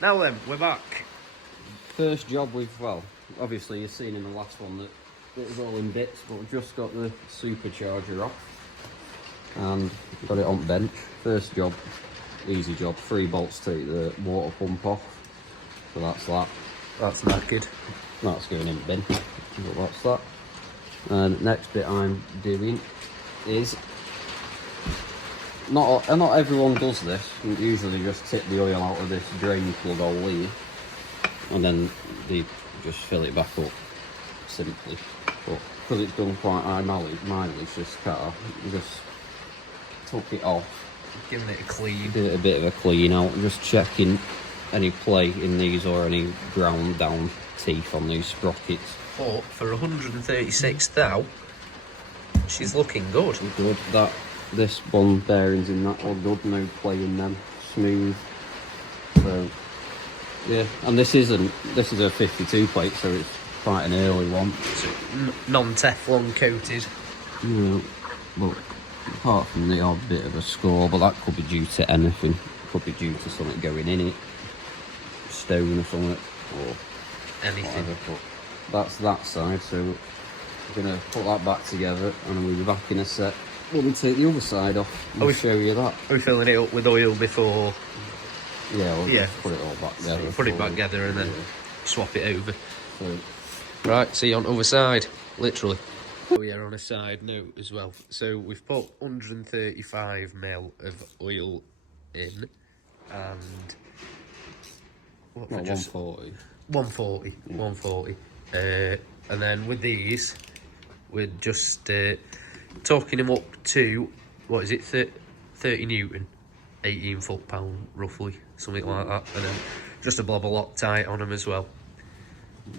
Now then, we're back. First job well, obviously you've seen in the last one that it was all in bits, but we've just got the supercharger off and got it on bench. First job, easy job, 3 bolts to take the water pump off. So that's that. That's knackered. That's going in the bin, but that's that. And next bit I'm doing is, not everyone does this. You usually just tip the oil out of this drain plug hole here, and then they just fill it back up simply. But because it's done quite high mileage, this car, you just took it off, Giving it a clean. did it a bit of a clean out, just checking any play in these or any ground down teeth on these sprockets. But for 136 thou, she's looking good. Good. This one bearings in that one good, no play in them, smooth. So yeah, and this is a 52 plate, so it's quite an early one. So, non-Teflon coated. Yeah, but apart from the odd bit of a score, but that could be due to anything. Could be due to something going in it, stone or something, or Anything. whatever. But that's that side, so we're going to put that back together and we'll be back in a sec. Let me take the other side off and show you that. Are we filling it up with oil before? Yeah, we'll Yeah. put it all back together. So put it back together and then swap it over. So, Right, see you on the other side, literally. Oh yeah, on a side note as well. So we've put 135 ml of oil in, and what well, for just 140. 140, 140. And then with these, we're just talking them up to, what is it, 30 Newton, 18 foot-pound roughly, something like that. And then just a blob of Loctite on them as well.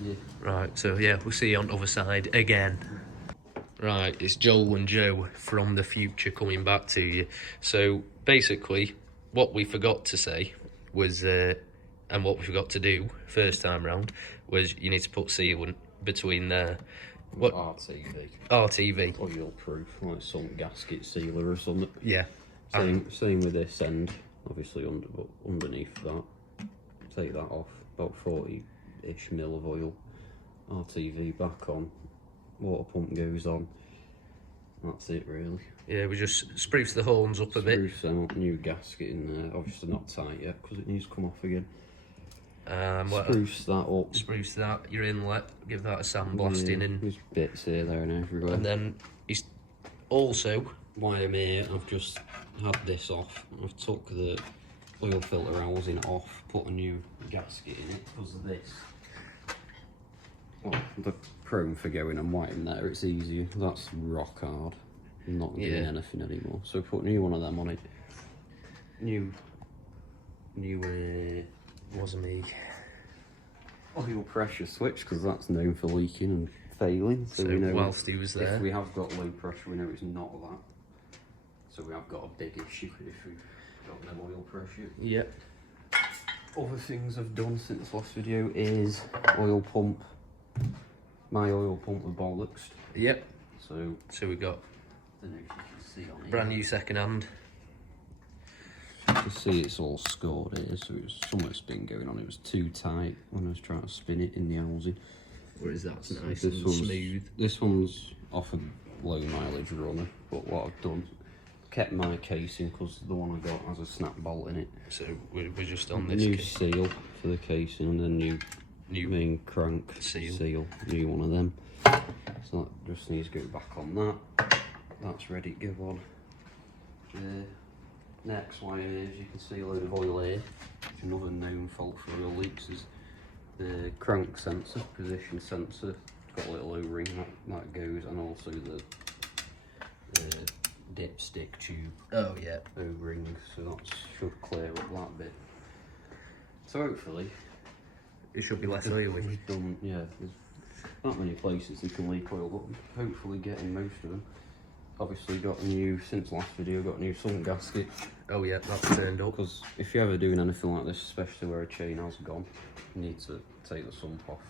Yeah. Right, so yeah, we'll see you on the other side again. Right, it's Joel and Joe from the future coming back to you. So basically, what we forgot to say was, and what we forgot to do first time round, was you need to put sealant between there. What? RTV. Oil proof, like some gasket sealer or something. Yeah. Same with this end, obviously underneath that. Take that off, about 40-ish mil of oil. RTV back on, water pump goes on. That's it really. Yeah, we just spruce the horns up a bit. Spruce out, new gasket in there, obviously not tight yet because it needs to come off again. Spruce that up. Spruce that, your inlet, give that a sandblasting in. There's bits here, there and everywhere. And then he's also, while I'm here, I've just had this off. I've took the oil filter housing off, put a new gasket in it because of this. Well, the chrome for going and whiting there, it's easier. That's rock hard. I'm not doing anything anymore. So put a new one of them on it. New wasn't me. Oil pressure switch, because that's known for leaking and failing. So we know whilst he was there, if we have got low pressure, we know it's not that. So we have got a big issue if we've got no oil pressure. Yep. Other things I've done since last video is oil pump. My oil pump with bollocks. Yep. So we got, I don't know if you can see on it. Brand new second hand. You can see it's all scored here, so it was something's been going on. It was too tight when I was trying to spin it in the housing. Whereas that's So nice and smooth. This one's off a low mileage runner, but what I've done, kept my casing because the one I got has a snap bolt in it. So we're just on this new seal for the casing and then new main crank seal, new one of them. So that just needs to go back on that. That's ready to go on. Next wire here, as you can see, a load of oil here. Another known fault for oil leaks is the crank sensor, position sensor. It's got a little O-ring that goes, and also the dipstick tube. Oh yeah. O-ring, so that should clear up that bit. So hopefully it should be less oily. We've done, yeah, there's not many places that can leak oil, but hopefully getting most of them. Obviously got a new, since last video, got a new sump gasket. Oh yeah, that's turned up. Because if you're ever doing anything like this, especially where a chain has gone, you need to take the sump off.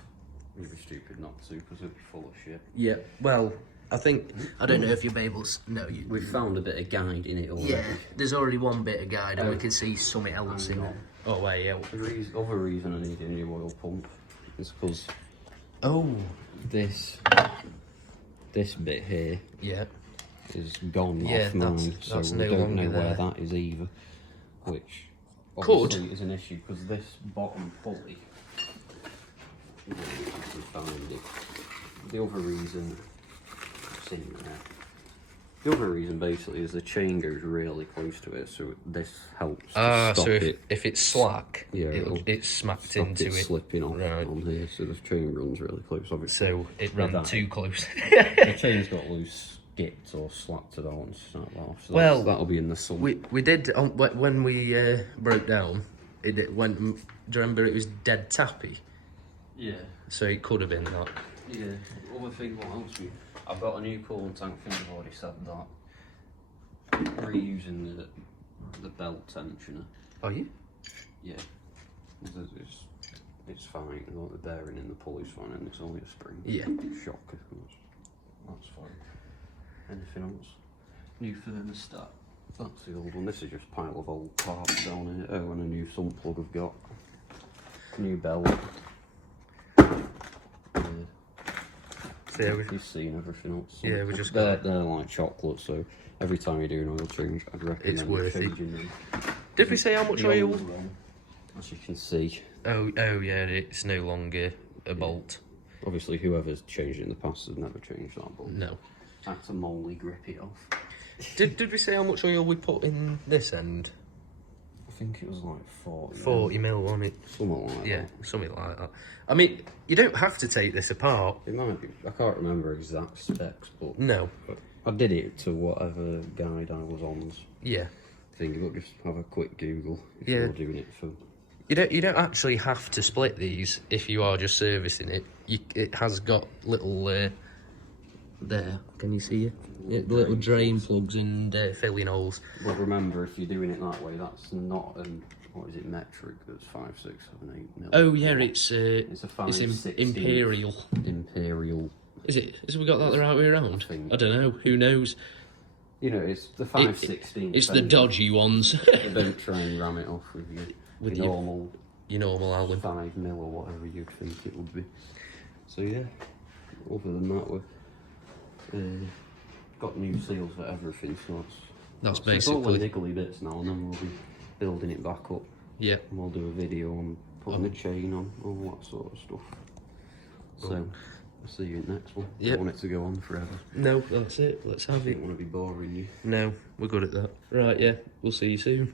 You'd be stupid not to, because it'd be full of shit. Yeah, well, I think, I don't know if you'll be able to, no. We've found a bit of guide in it already. Yeah, there's already one bit of guide and we can see something else in it. Oh, way out. The other reason I need a new oil pump is because this bit here Yeah. is gone Yeah, off mine, that's so no we don't longer know where there. that is either, which Could. obviously is an issue because this bottom pulley, if you can find it. The other reason, it's in there. The other reason basically is the chain goes really close to it, so this helps to stop So it. if it's slack, Yeah, it's smacked Stop into it it. slipping off Right. on here, so the chain runs really close. Obviously, So it ran too close. the chain's got loose skipped or slapped it out and snapped off. So Well, that'll be in the sun. We did when we broke down. It went. Do you remember it was dead tappy? Yeah. So it could have been that. Yeah. Other thing, what else? I've got a new coolant tank. I think I've already said that. Reusing the belt tensioner. Are you? Yeah. It's fine. The bearing in the pulley's fine, and it's only a spring. Yeah. Shocker. That's fine. Anything else? New thermostat. That's the old one. This is just a pile of old parts down here. Oh, and a new sump plug I've got. New belt. So yeah, You've seen everything else. Yeah, we just they're got like chocolate, so every time you do an oil change, I'd recommend It's worth it. changing them. Did we say how much The oil? old one, as you can see, Oh yeah, it's no longer a bolt. obviously whoever's changed it in the past has never changed that, but No. I had to manually grip it off. Did we say how much oil we put in this end? I think it was like 40. 40 mil on it. Something like Yeah, that. something like that. I mean, you don't have to take this apart. It might be. I can't remember exact specs, but No. I did it to whatever guide I was on's Yeah. thing. But just have a quick Google if Yeah. you're doing it for. You don't actually have to split these if you are just servicing it. It has got little there. Can you see it? Yeah, little drain plugs and filling holes. But remember, if you're doing it that way, that's not what is it, metric? That's 5, 6, 7, 8 mil. Oh yeah, it's It's a 5, 16. imperial. Imperial. Is it? Has we got that the right way around? think. I don't know. Who knows? You know, it's the 5/16. It's the dodgy ones. Don't try and ram it off with With your your- normal Your normal Allen. 5 mil or whatever you'd think it would be. So yeah, other than that, we've got new seals for everything. So That's it's all the basically. niggly bits now, and then we'll be building it back up. Yeah. And we'll do a video on putting the chain on, all that sort of stuff. So, I'll see you in the next one. Yep. I don't want it to go on forever. No, that's it. Let's I have don't it. want to be boring you. No, we're good at that. Right, yeah. We'll see you soon.